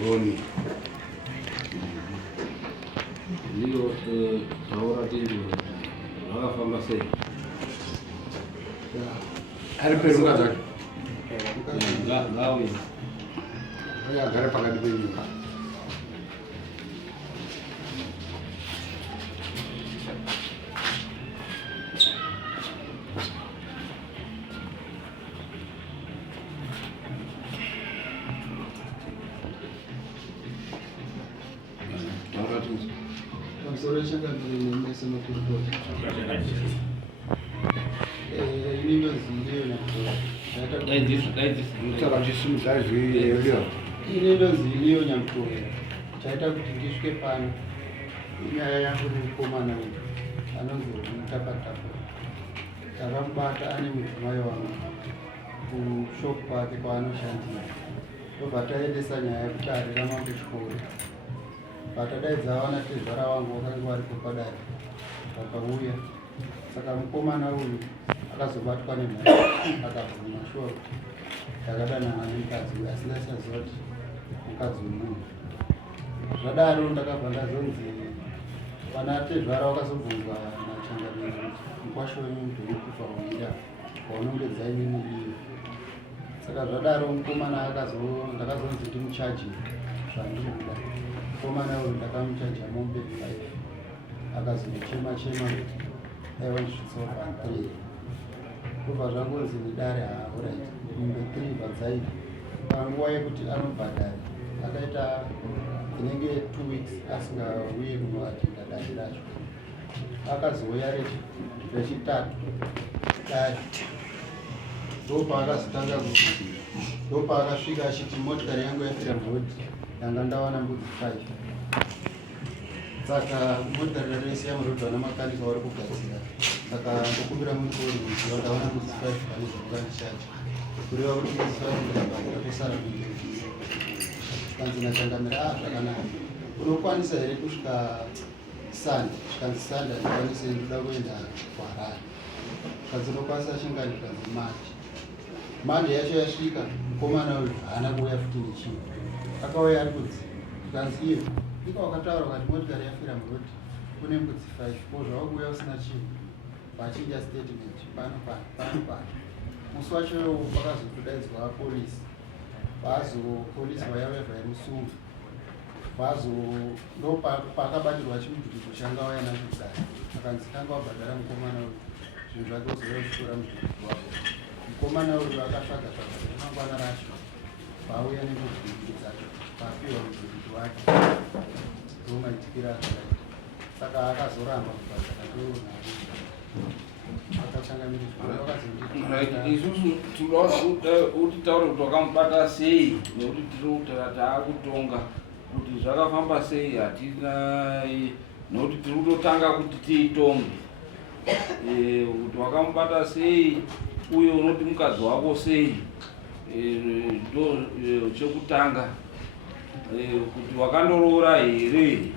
roni ndiyo taura tindi vakafamba sei ari perunga dzake ngawe agare pakati penyika inendozi iliyo nyamkuya chaita kuti ndisvike pano inyaya yangu nemukomana uyu anonzi mutapatapa. Takamubata ane mudzimai wangu kushopu kwake kwaanoshandira, tobva taendesa nyaya yekuti arirama kuchikoro. Patadaidza wana tezvara wangu wakanga waripo padare vakauya, saka mukomana uyu akazobatwa nemhaka akabva mumashuwa kuti takadanana nemukadzi uyu asi ndasaziva kuti mukadzi wemunhu. Zvadaro ndakabva ndazonzi pana tezvara wakazobvunzwa nachangamiri kuti mukwasho wenyu mudhuri kufa uira waunongedza inini iyo. Saka zvadaro mukomana ndakazonzi ndimuchaji zvandinoda. Mukomana uyu ndakamuchaja mombe 5 akazochema chema kuti aiwa ndisvitsawo pa 3 kubva zvangonzi nidare haorit mimbe 3 bvadzaidi panguva yekuti anobhadhari akaita inenge 2 weeks asingauye kunoatinda dare racho. Akazouya rechitatu dare ndopaakazotanga ndopaakasvika achiti motikari yangu yafira murodi yanga ndawana mbudzi 5. Saka motikari rarese yamurodhi wana makanika wari kugadzira, saka ndokumbira mutori mudziva ndawana mbudzi 5 pane zvekukandishacha kureva kuti mbudzi 5 ndakabhadhira kusara mbiri. Kanzi nachangamira zvakanaka unokwanisa here kusvika sanda, kanzi sanda ndikwanise ndoda kuenda kuharare. Kanzi unokwanisa chingani, kanzi manje yacho yasvika mukomana uyu haana kuuya futi nechinhu, akauya ari kudzi. Kanzi iyo ika wakataura kuti motikari yafira murodi kune mbudzi 5 ko zvaukuuya usina chinhu vachinja statement pano musi wacho vakazotodaidzwa polisi. Polisi vayauya vaimusunga ndopaakabatirwa chimudhudhudhu changa waya nacho kudai. Akanzi kanga wabhadhara mukomana uyu zvinhu zvake uzouya uchipfuura mudhudhudhu wako. Mukomana uyu akatsvaga ramangwana racho vauya nemudhudhudhu dzacho papiwa mudhudhudhu wake ndomaitikira zvakaita. Saka akazoramba kubhadhara ndonhari isusu tinoda kuti taure kuti wakamubata sei nekuti taakutonga kuti zvakafamba sei hatina, nekuti tiri kutotanga kuti tiitonge kuti wakamubata sei uye unoti mukadzi wako sei. Ndo chekutanga kuti wakandoroora here.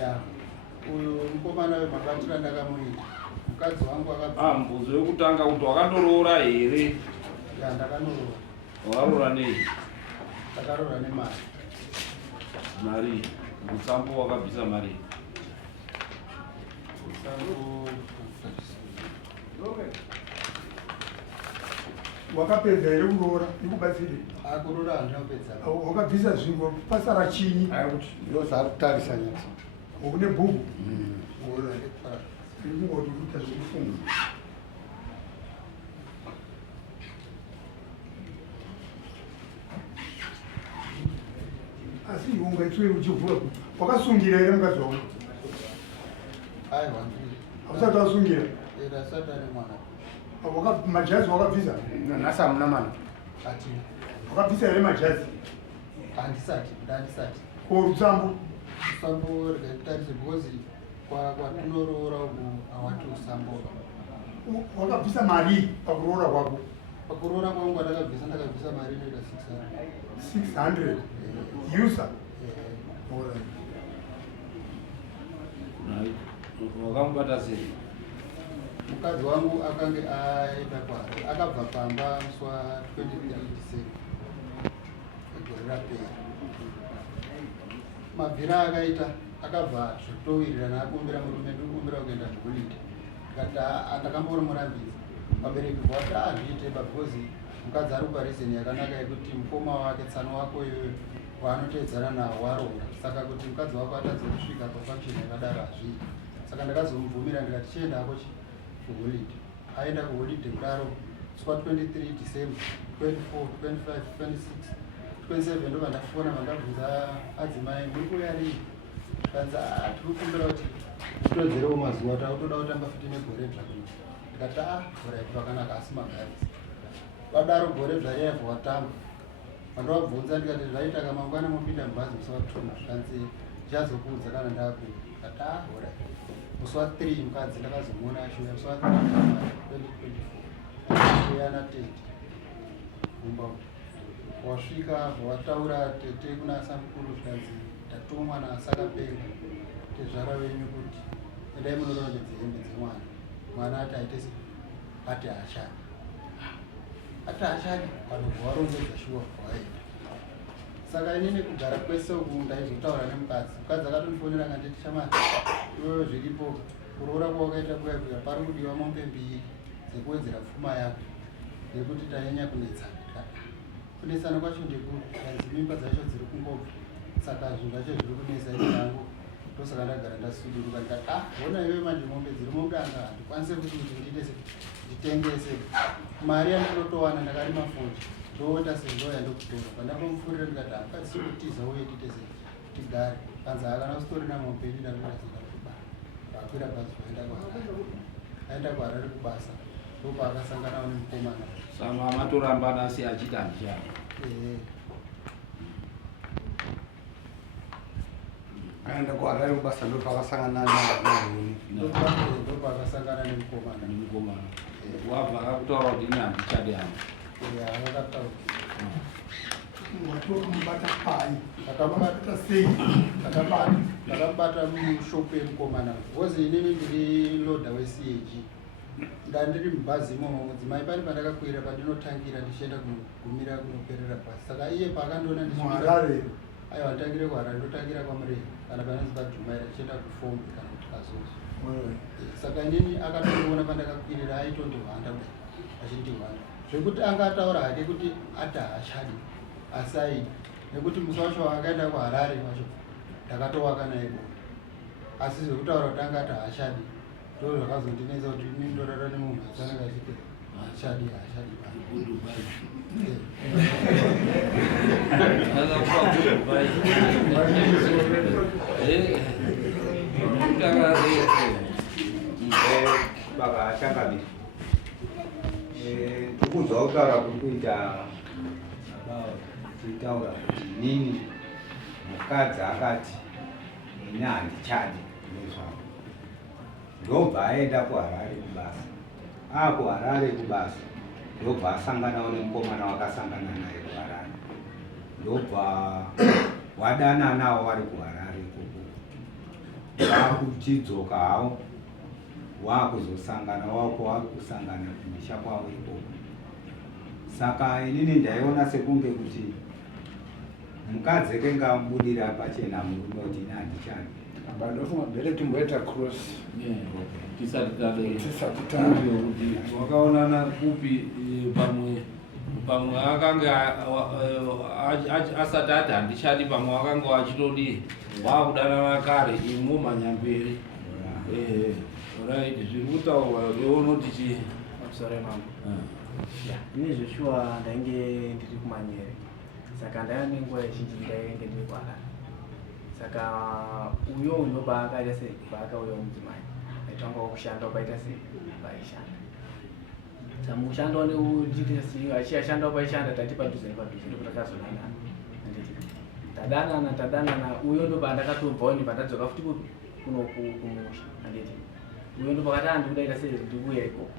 Ya, uyu mukomana wemabatira ndakamuita. Mukadzi wangu mubvunzo wekutanga kuti wakandoroora here. Ya, ndakandoroora. Wakaroora nei? Ndakaroora nemari. Mari mutsambo wakabvisa mari? Mutsambo wakapedza here kuroora ikubatsire? Kuroora handina kupedza. Wakabvisa zvinhu pasara chinyi? Kuti ndozvaari kutarisa nyatso. Une bhuku? Ndekupara. Ndikungoti kuita zvekufunga. Asi ungaitwe uchivhura wakasungira here mukadzi wako? Aiwa. Hausati wasungira? Ndasati ane mwana. Majazi wakabvisa? Nhasi hamuna mwana. Hatina. Wakabvisa here majazi? Handisati. Ko rutsambo? Rutsambo rikatarisa because kwatinoroora uku hawati usambo. Wakabvisa mari pakuroora kwako? Pakuroora kwangu ndakabvisa mari inoita 600. User? Wakamubata sei? mukadzi wangu akange aenda kwaari akabva pamba musi wa23 December egore rapera. Mabvira akaita akabva zvitowirirana akumbira murume ndikumbira kuenda kuholiday. Ndakamboona murambidzi vabereki vati azviite because mukadzi ari kuparizeni yakanaka yekuti mukoma wake tsano wako iyoyo waanotedzana nawo waronga. Saka kuti mukadzi wako atadze kusvika pafunction yakadaro hazviiti. Saka ndakazomubvumira ndikati chienda hako kuholiday. Aenda kuholiday kudaro musi wa23 December 24, 25, 26, 27 ndo vandafona vandabvunza adzimai muri kuuya rini? Kanzi tiri kukumbira kuti utodzerewo mazuva tautoda kutamba futi negore dzvakuno. Ndikati alright pakanaka asi magazi. Vadaro gore dzariyabva watamba. Vandavabvunza ndikati zvaita kamangwana mopinda mubhazi musi wa2 zvikanzi ndichazokuudza kana ndakuda. Ndikati alright. Musi wa3 mukadzi ndakazomuona ashuya musi wa3 2024. Kuyana tete. Kumba. Wasvika wataura tete kuna samukuru zvikanzi ndatumwa naSakapenga tezvara venyu kuti endai munorongedze hembe dzemwana. Mwana ati aite sei? Ati haashadi. Ati haashadi vanobva varongedza shuwa kwaenda. Saka inini kugara kwese uku ndaizotaura nemukadzi. Mukadzi akatondifonera akanditi shamani iwewe zviripo kuroora kwawakaita kuya pari kudiwa mombe 2 dzekuwedzera pfuma yako nekuti tanyanya kunetsana. Kunetsana kwacho ndekuti kanzi mimba dzacho dziri kungobva. Saka zvinhu zvacho zviri kunesa izangu ndosaka ndagara ndasuduruka ndikati bona iwewe manje mombe dziri mudanga handikwanise kuti nditengese mari yandinotowana ndakarima 40 ndoota sendoya ndokutora pandambomupfurira ndikati hamukadzi sikutiza uye tiite sei tigare. Kanzi hakana kusitorina mombe yedu ndakuratidza kubara. Vakwira bhazi aenda kuHarare kubasa ndopaakasangana nemukomana. Sama matorambana asi achita handishadi. aenda kuHarare kubasa ndopakasangana nahuni. Ndopakasangana nemukomana. Wabva akakutaura kuti ini handichadi hangu. Akataura. Watomubata pai. Akamubata sei? Ndakabata mushopu yemukomana. Vozi inini ndiri loda weCAG. Ndandiri mubhazi imomo mudzimai pani pandakakwira pandinotangira ndichienda kugumira kunoperera bhazi. Saka iye paakandiona muHarare. Aiwa nditangire kuHarare ndotangira kwaMurera kana panonzi paDhumaira ndichienda kuFombe kana kuti Kazozo. Saka inini akatondiona pandakakwirira aitondihwanda kudai achindihwanda zvekuti angataura hake kuti ati haashadi asai nekuti musi wacho akaenda kuHarare wacho ndakatovaka naye bona asi zvekutaura kuti anga ati haashadi ndo zvakazondinetsa kuti ini ndorara nemunhu achananga achiti haashadi baba achakabira tikuzwa kutaura kuri kuita tichitaura kuti nini mukadzi akati ini handichadi nezvavo ndobva aenda kuHarare kubasa. AkuHarare kubasa ndobva asanganawo nemukomana wakasangana naye kuHarare ndobva wadana nawo wari kuHarare ikoko wakuchidzoka hawo wakuzosangana wako wari kusangana kumisha kwavo ikoko. Saka inini ndaiona sekunge kuti mukadzi kengamubudira pachena murume kuti ini handichadi. Bandofunga bele timboita cross. Tisati kuti wakaonana kupi pamwe akanga asati ati handishadi pamwe wakanga wachitodi wakudana kare imwe manyamberi. Right, zviri kutaurwa unoti chi absore mambo. Ine zveshuwa ndainge ndiri kuManyere. Saka ndaya nenguva zhinji ndainge ndiri kuHarare. Saka uyo unobva akaita sei paakauya mudzimai aitanga kushanda paita sei paishanda. Saka mushando achiyashanda paishanda tati padhuze nepadhuze ndipo takazonana. Tadanana uyo ndo pandakatobvawo ndipandadzoka futi kumusha handiti. Uyo ndo pakati handikudaita sei ndikuuya ikoko.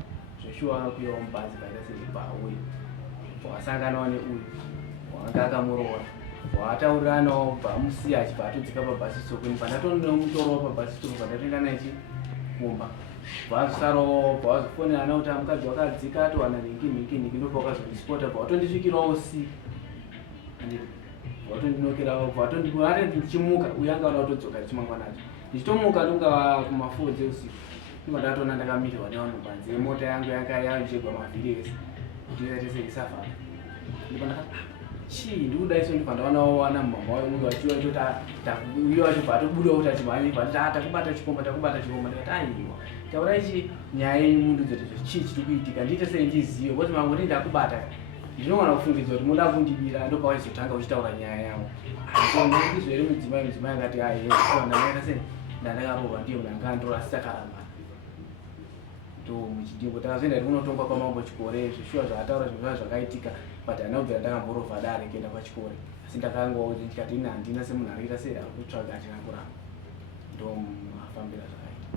Zveshuwa kuyawo mubhazi paita sei pauya. Wasanganawo neuyu wanga akamuroora. Watauranawo pamusiya achibva atodzika pabhasi stop. Pandatoona mutoro pabhasi stop pandatoenda naye kumba vazosaro vazofonerana kuti mukadzi wakadzika atowana niki ndopa wakazondisipota bvatondisvikirawo si vatondinokerawo vatondikuare ndichimuka uye anga wada kutodzoka chimangwanacho ndichitomuka ndonga kuma4 dzeusiku ndimadatoona ndakamirwa nevanhu panze mota yangu yaichegwa mavhiri ese ndiatese isafara ndikudaiso ndipandawanawana mumama wamwe wachiwa uyo wacho bvatobuda kuti achimhanye takubata chikomba ndikati aiwa taura ichi nyaya yenyu mundu dzoti chii chiri kuitika ndiite sei ndizive kuti mangoti ndakubata ndinowana kufungidzwa kuti muda kundibira ndopawachizotanga uchitaura nyaya yavo ndizvo here mudzimai akati ndandakaita sei ndandakarohwa ndiyo munhu angandora asitakaramba ndo muchidimbo takazoenda kunotongwa kwamambo chikore zvishuwa zvaataura zvinhu zvakaitika but handina kubvira ndakamborovha dare kuenda pachikore asi ndakangowa kuti ndikati ina handina semunhu arikuita sei ari kutsvaga hatina kuramba ndo mafambira zvakaita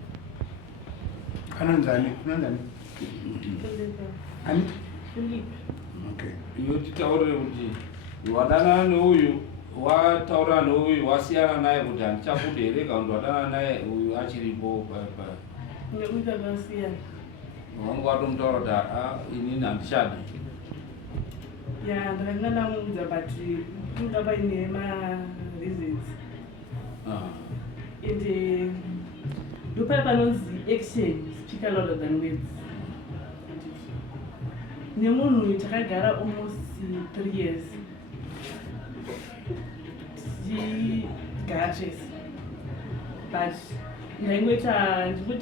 anonzani ani okay iyo titaurire kuti wadanana neuyu wataurana neuyu wasiyana naye kuti handichabude here kana kuti wadanana naye uyu achiripo nekuita kasiyana wanga watomutaura kuti inini handishadi ya ndakanga ndamuudza but kuda paine ma-reasons and ndopaya panonzi action speak louder than words. Nemunhu takagara almost 3 years tichigara chese but ndingoti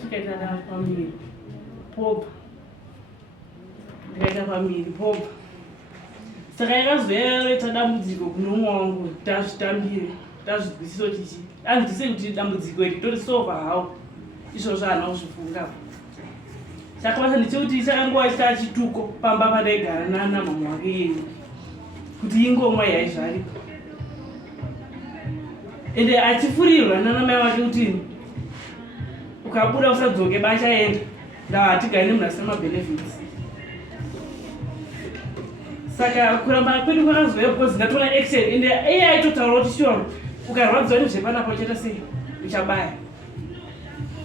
tikaita pamiri popa ndikaita pamiri popa saka yakazoyaita dambudziko kuno umwe wangu tazvitambire tazvizwisisa kuti andise kuti dambudziko iri torisova hawo izvozvo hana kuzvifunga chakabasa ndechekuti chakangowa chita chituko pamba pandaigara nana mama wake yenyu kuti ingomwa yaizvaripo ende achifurirwa nana mai wake kuti ukabuda usadzoke bachaenda ndavatigari nemunhu asina mabenefits. Saka kuramba kwedu kwakazoya because ndatoona action ende iye aitotaura kuti sure ukarwadziwa nezvepanapo uchaita sei uchabaya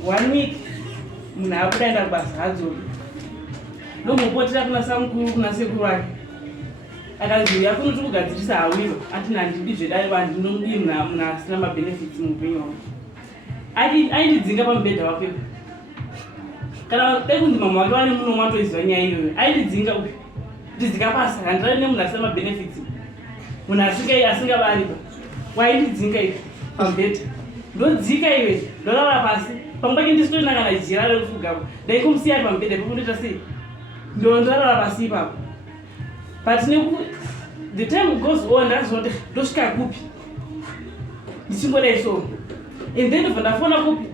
1 week munhu akuda enda kubasa hadzoki ndombopotera kuna samukuru kuna sekuru wake akanzi yakunoti kugadzirisa hawiro ati nandidi zvedai vanhu ndinomudii munhu asina mabenefits muupenyu wangu aindidzinga pamubhedha wakepo kana dai kunzi mama wake vane muno matoiziva nyaya iyoyo aindidzinga uyu ndidzinga basa handira nemunhu asina mabenefits munhu asingavaripa waindidzinga iwe pamubhedha ndodzika iwe ndorara pasi pamubake ndisitonangana jira rekufugamo ndaingomusiyari pamubhedha ipapo ndoita sei ndorara pasi ipapo but the time goes on ndazoti ndosvika kupi ndichingodai so and then ndobva ndafona kupi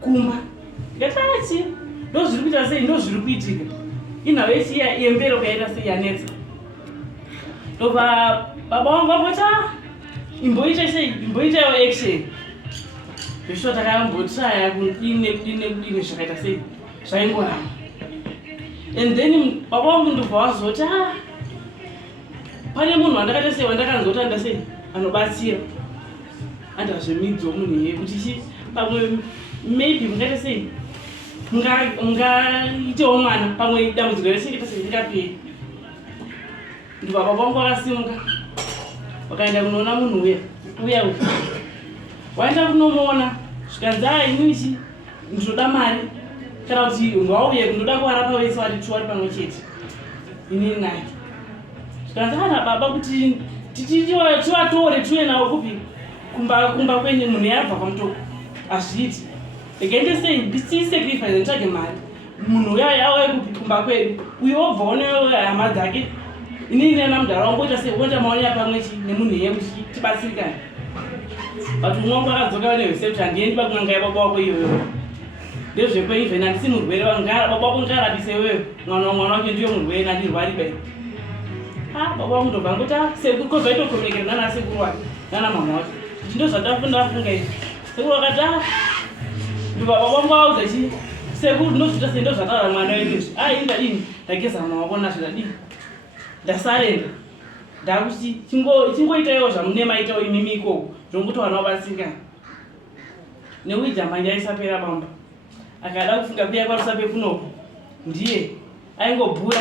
kumba ndikati ndozviri kuita sei ndozviri kuitika inhau yechiya yembero kaita sei yanetsa ndobva baba wangu vapota imboita sei imboitawo action zveshuwa takambotraya kudine zvakaita sei zvaingoramba and then baba wangu ndobva wazoti pane munhu wandakaita sei wandakanzoti anda sei anobatsira andazvemidzo munhu iye kuti pamwe maybe mungaita sei mungaitewo mwana pamwe dambudziko resingaita sei ringaperi. Ndobva baba wangu wakasimuka wakaenda kunoona munhu uya waenda kunomuona zvikanzi ininichi ndinoda mari kana kuti ngauye kundoda kuvarapa vese vari vari pamwe chete inini naye zvikanzi baba kuti tivatore tiuye navo kupi kumba kwenyu munhu yabva pamutoko hazviiti ekaende sei ndisisacrifice nditsvage mari munhu uya auye kupi kumba kwedu uye wobva onehama dzake inini nena mudhara wamboita sei unoita maonya pamwechi nemunhu iye kuti tibatsirikane but umwe wangu akadzoka neresept handiendi pakunanga baba wako iyoyo ndezvekweivhen handisi murwere baba wako ngarapise iweyo mwana wake ndiyo murwere nandirwari bai baba wangu ndobva ngoti kozvaitokomunikera nana sekuru wake nana mama wake kuti ndo zvatafundafunga izvi sekuru wakati ndobva baba wangu audza chi sekuru ndozvita sei ndozvataura mwana wedu izvi indadini ndageza mama wako nazvo ndadini ndasarenda ndakuti chingoitaiwo zvamunemaitawo imimi ikoko zvokuti vana vabatsirikana neuijamba njaisapera bamba akada kufunga kuya kwarusape kunoko ndiye aingobhura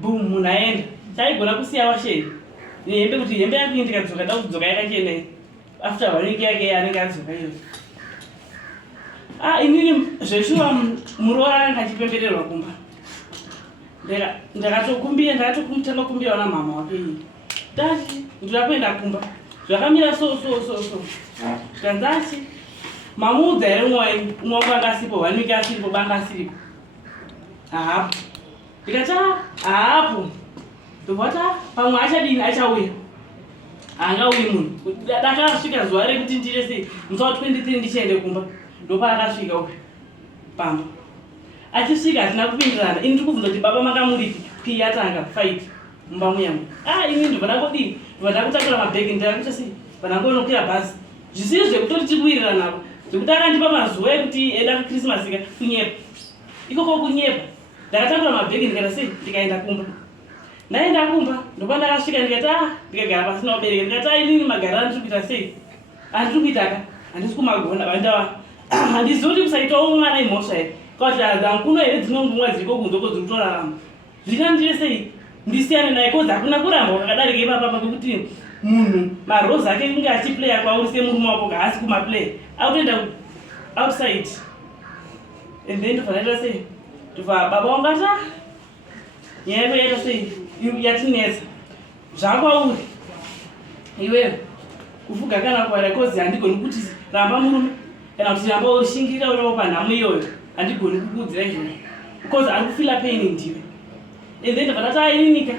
boom munhu aenda chaigona kusiya washei nehembe kuti hembe yako ndikadzoka da kudzoka yakachenei after waniki yake anenge adzoka iyo inini zveshuwa muroora anga achipembererwa kumba ndakatotanga kumbira na mama wake iyi dati ndira kuenda kumba zvakamira so zvikanzati mamuudza here umwe wangu angasipo waniki asiripo banga asiripo hapo ndikati hapo ndobata pamwe achadini achauya haangauyi munhu dakasvika zuva rekuti ndire sei musi wa 23 ndichiende kumba ndopaakasvika uyu pamba achisvika hatina kupindirana ini ndiri kubvunza kuti baba makamuripi pi yatanga fight mumba muyangu ini ndobva ndakodii ndobva ndakutakura mabhegi ndirakuita sei vanangonokwira bhazi zvisiri zvekutoti tikuwirira navo zvekuti akandipa mazuva ekuti enda kukrisimasi ka kunyepa ikoko kunyepa ndakatakura mabhegi ndikaita sei ndikaenda kumba ndaenda kumba ndopa ndakasvika ndikati ndikagara pasina ubereki ndikati inini magara andiri kuita sei andiri kuitaka handisi kumagona vandava handizivi kuti kusaitawo mwana imhosva here kauti dzankuno here dzino ngumwa dziriko kunze ko dziri kutorarama zvina ndire sei ndisiyane naye kozi hakuna kuramba wakakadarika ipapapa kwekuti munhu marozi ake kunge achiplaya kwauri semurume wako kaasi kumaplaya akutoenda outside and then ndofanaita sei ndobva baba wangati nyaya yako yaita sei yatinetsa zvakwauri iwewe kufuga kana kwara kozi handigoni kuti ramba murume kana kuti ramba ushingirira uriwo panhamo iyoyo handigoni kukuudzira izvozvo because ari kufila paini ndiwe and then ndobva ininika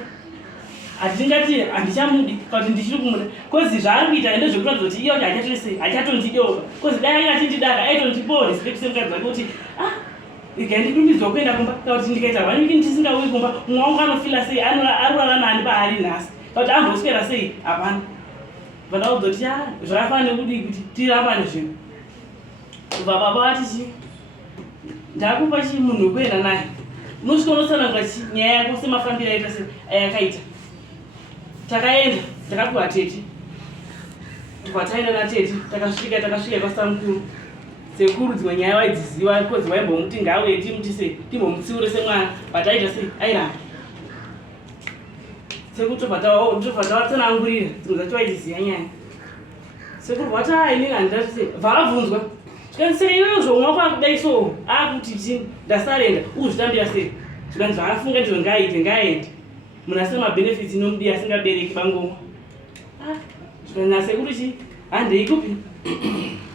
hatingati handichamudi kuti ndichiri kumuda kozi zvaari kuita ende zvekuratidza kuti iye kuti hachatondideoka kozi dai anga achindidaka aitondipowo respect semukadzi wake kuti ikandidumbidzwa kuenda kumba kuti ndikaita vaniki ndisingauyi kumba mumwe wangu anofila sei arurara nani paari nhasi kuti amboswera sei hapana vandaudza kuti zvakafanira nekudii kuti tirambane zvinhu kubva baba vati ndakupa munhu wekuenda naye unosvika unotsanangura nyaya yako semafambiro aita ayakaita takaenda takapiwa tete tukataenda natete takasvika kwasamukuru sekuru dzimwe nyaya waidziziva kozi waimbomuti ngauye timuti sei timbomutsiure semwana but aita sei airamba sekuru tobva tavatsanangurira dzimwe dzacho waidziziva nyaya sekuru vati inini handidati sei vaabvunzwa zvikanzi sei iweyo zvomwe wako akudai so akuti chini ndasarenda uzvitambira sei zvikanzi zvaafunga ndizvo ngaaende munhu asina mabhenefits inomudii asingabereki bangomwa zvikanzi nasekuru chi handeikupi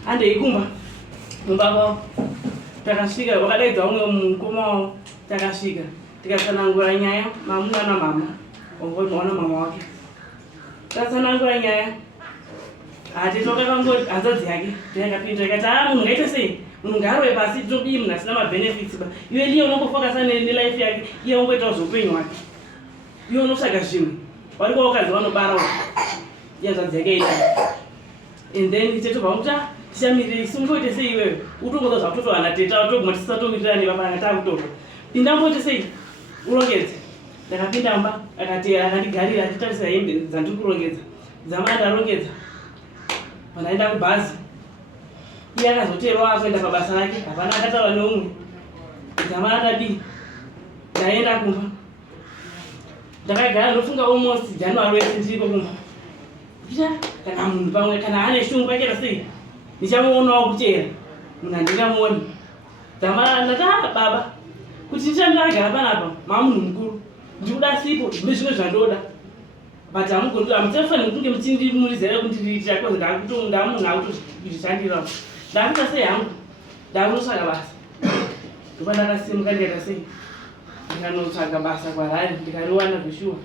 handeikumba mumba kwavo takasvika wakadaidza umwe mukoma wavo takasvika tikatsanangura nyaya mamuna namama wangoona mama wake takatsanangura nyaya hatitokakangoti hanzadzi yake ndakapinda ikati munhu ngaita sei munhu ngaarwe pasi todii munhu asina mabhenefits ba iwe liye unongofokasa nelife yake iye ungoitawo zveupenyu hwake iwe unotsvaga zvimwe vari kwawakazi vanobarawo yanzadzi yake ita and then tetobva muta tichamiriri simungoite sei iwewe utongoza zvakutotohana teta toguma tisatowirirani vapana takutorwa pinda mboite sei urongedze ndakapinda mba akandigarira achitarisa hembe dzandiri kurongedza dzamana ndarongedza pandaenda kubhazi iye akazoteerwa akuenda pabasa rake hapana akataura neumwe dzamana ndadii ndaenda kumba ndakagara ndofunga almost January wese ndiriko kumba kana munhu pamwe kana ane shungu akaita sei ndichamuonawo kuchera munhu handingamuoni dzamara ndati baba kuti ndichandakagara panapa mamunhu mukuru ndikuda sipo zvine zvimwe zvandoda but hamuchafanira kunge muchindimurizira kundiritira kozi ndamunhu akutozvishandirawo ndakuita sei hangu ndakunotsvaga basa ndopa ndakasimuka ndikaita sei ndikanotsvaga basa kwarari ndikariwana zveshuwa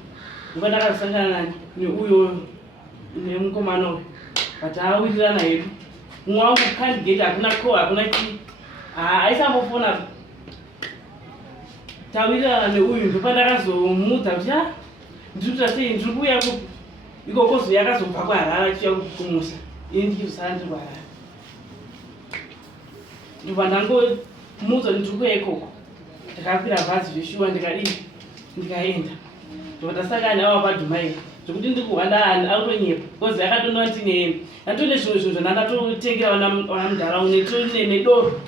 ndopa ndakazosangana neuyoyo nemukomana uyu but awirirana hedu mumwe wangu candigate hakuna ko hakuna chii aisambofona tawirirana neuyu ndopa ndakazomudza kuti ndikuita sei ndiri kuuya kupi ikoko zuva yakazobva kuharara chiya kumusa ini ndichizosara ndiri kuharara ndobva ndangomudza kuti ndiri kuuya ikoko ndakakwira bhazi zveshuwa ndikadii ndikaenda ndobva ndasangana navo padhumai zvokuti ndiri kuhwanda akutonyepa kozi akatonda kuti nehembe ndatone zvimwe zvinhu zvandatotengera wana mundaraunda nedoro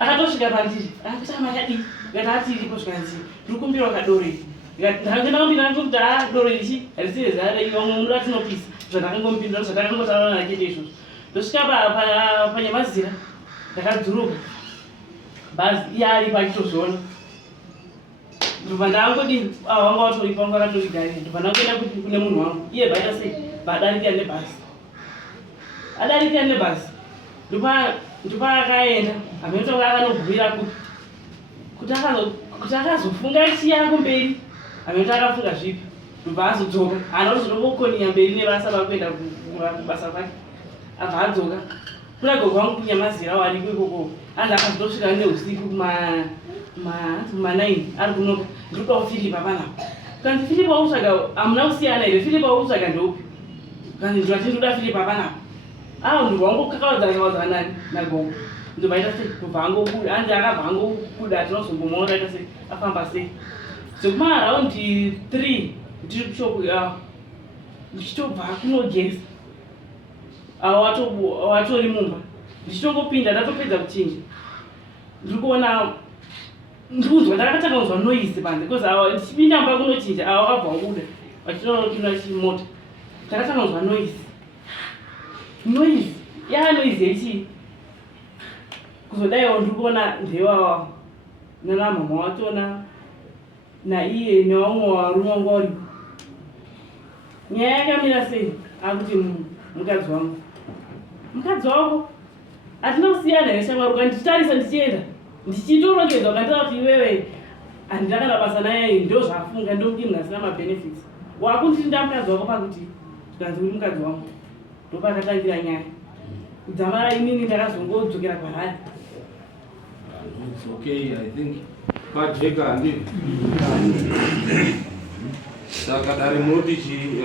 akatosvika pandiri akuti amayadi ngati iripo zvikanzi ndiri kumbirawo kadorei ndakangenda kuti doro ichi harisiri zara vamwe muda vatinopisa zvandakangomupindura zvandakangotaura nachete izvozvo ndosvika panyamazira ndakadzuruka bhazi iye aripo achitozviona ndobva ndangodi wanga watoripa wanga akatorigarira ndobva ndangoenda kune munhu wangu iye bvaita sei bvadarikira nebhazi adarikira nebhazi ndopa akaenda amenotoka akanogumira kuti akazofunga chiya kumberi amenoto akafunga zvipi ndobva azodzoka haana kuzodongokoniya mberi nebasa vakuenda kubasa kwake abva adzoka kuna gogo wangu kunyamazirawo ariko ikoko anzi akazotosvika neusiku kuma9 ari kunoka ndikudawo Filipa panapo kanzi Filipa wautsvaga hamuna kusiyana here Filipa wautsvaga ndeupi kanzi ndivati ndoda Filipa panapo ndobva angokakawadzana nagogo ndobva aita sei ndobva angobuda anzi akabva angobuda tinozombomuona aita sei afamba sei sekumaraund 3 ndiri kushopu ndichitobva kunogeza watori mumba ndichitongopinda ndatopedza kuchinja ndiri kuona ndikunzwa ndakatanga kunzwa noise panze because ndichipinda mba kunochinja wakabva wabuda vachitopinda chimota ndakatanga kunzwa noise noise yechii kuzodaiwo ndiri kuona ndewa nanamama watona naiye nevamwe varume vanga varipo nyaya yakamira sei akuti mukadzi wako hatina kusiyana neshamwari ukanditarisa ndichienda ndichitorongedza ukandiraa kuti iwewe handina kana basa naye ndo zvafunga ndokuti munhu asina mabenefits wakunditi ndamukadzi wako pakuti tikanzi uri mukadzi wangu ndopakatangira nyaya kudzamara inini ndakazongodzokera kwarari. It's okay, I think pajeka handii saka dare munoti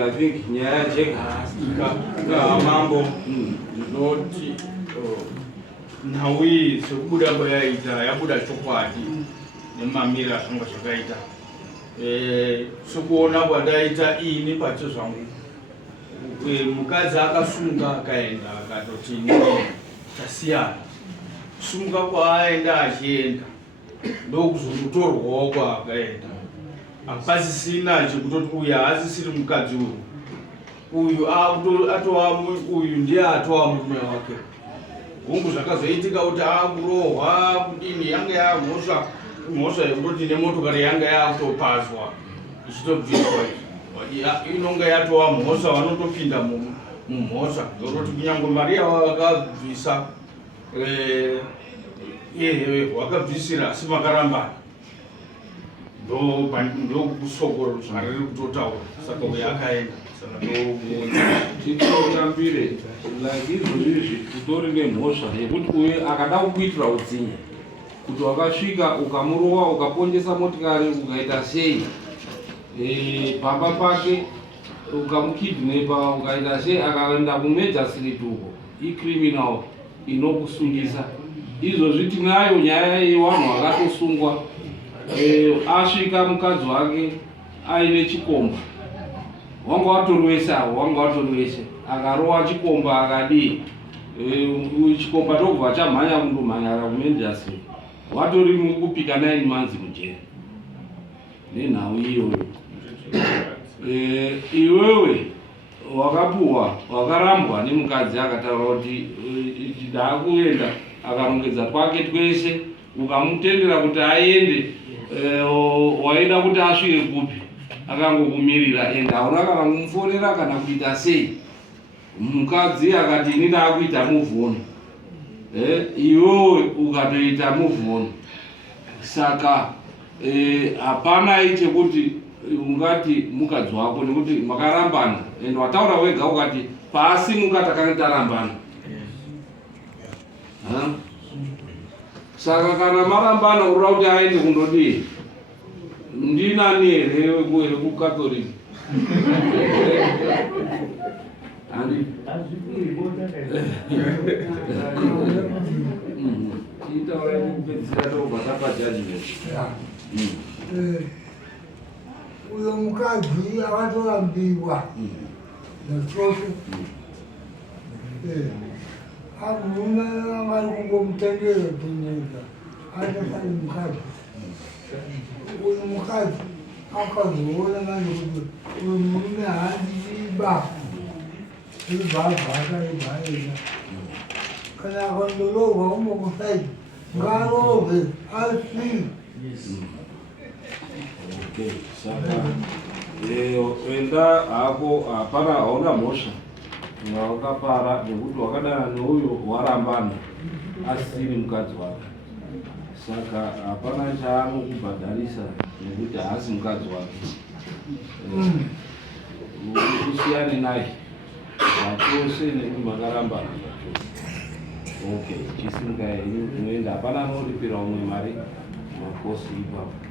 I think nyaya yajeka mambo ndinoti nhau iyi sekubuda kwayaita yabuda chokwadi nemamira zvanga zvakaita sekuona kwadaita ini pacho zvangu mukadzi akasunga akaenda akatoti tasiyana kusunga kwaaenda achienda ndokuzotorwawo kwaakaenda hapasisina chekutoti uyu haasisiri mukadzi uyu atova uyu ndiye atova murume wake hungu zvakazoitika kuti akurohwa kudini yange yamhosva yekutoti nemotokari yange yakutopazwa ichitobviswa inonge yatova mhosva vanotopinda mumhosva zvoroti kunyange mariya vakabvisa wakabvisira asi makarambana ndokusokoro zvariri kutotaura saka uyo akaenda titotambire like izvozvizvi utori nemhosva yekuti uyo akada kukuitira utsinye kuti wakasvika ukamurowa ukapondesa motikari ukaita sei pamba pake ukamukidnepa ukaita sei akaenda kumajistireti uko icriminal inokusungisa izvozvi tinayo nyaya yevanhu vakatosungwa asvika mukadzi wake aine chikomba wanga watori wese akarowa chikomba akadii chikomba ndokubva chamhanya kundomhanyara kumajistireti watori kupika 9 months mujeri nenhau iyoyo. Iwewe wakapuhwa wakarambwa nemukadzi akataura kuti ndakuenda akarongedza twake twese ukamutendera kuti aende waida kuti asvike kupi akangokumirira enda hauna kana kumufonera kana kuita sei mukadzi akati ini ndakuita move on iwewe ukatoita move on saka hapana chekuti ungati mukadzi wako nekuti makarambana ende wataura wega ukati pasi mukati akanga tarambana saka kana marambana urira kuti aende kundodii ndinani here wekukatholiki itaura kupedzisira tobva tapajajimenti uyo mukadzi akatorambiwa netose amurume angari kungomutendera tunyika atasali mukadzi uyu mukadzi akazoona manje kuti uyu murume handiiba ibhabha akaibhaira kana akandolorwa umokusaidi ngarovhe asi Okay, saka wenda hako hapana, hauna mhosva wakapara nekuti wakadana neuyo warambana asiri mukadzi wake, saka hapana chaanokubhadharisa nekuti haasi mukadzi wake. Usiyane naye zvachose nekuti makarambana zvachose. Okay, chisingae inoenda hapana anoripira umwe mari makosi ipapo.